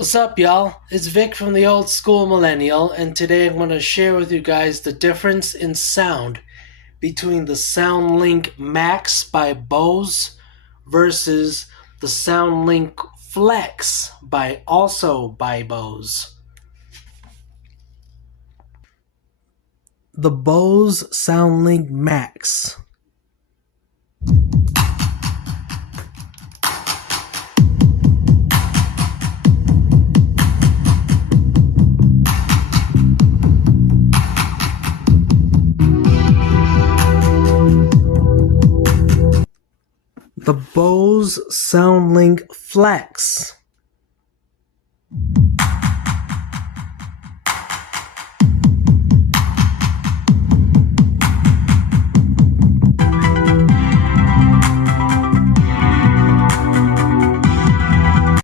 What's up, y'all? It's Vic from the Old School Millennial, and today I'm going to share with you guys the difference in sound between the Soundlink Max by Bose versus the Soundlink Flex by Bose. The Bose Soundlink Max. The Bose Soundlink Flex.